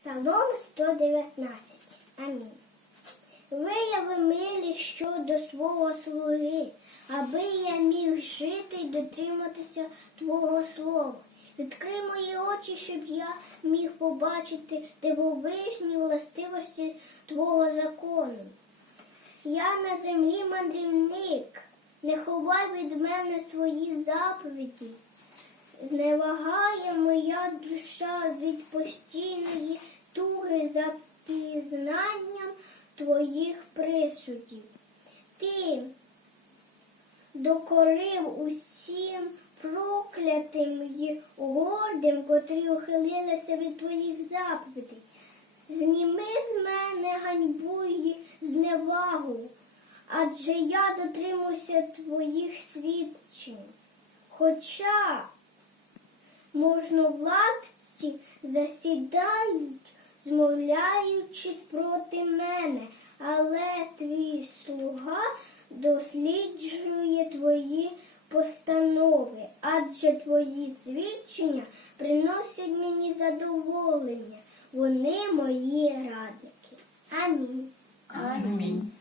Псалом 119. Амінь. Вияви милість щодо свого слуги, аби я міг жити й дотриматися Твого слова. Відкрий мої очі, щоб я міг побачити дивовижні властивості Твого закону. Я на землі мандрівник, не ховай від мене свої заповіді. Зневагає моя душа від постійної твоїх присудів. Ти докорив усім проклятим й гордим, котрі ухилилися від твоїх заповідей. Зніми з мене ганьбу й зневагу, адже я дотримуюся твоїх свідчень. Хоча можновладці засідають, змовляючись проти мене, але твій слуга досліджує твої постанови, адже твої свідчення приносять мені задоволення. Вони мої радники. Амінь. Амінь.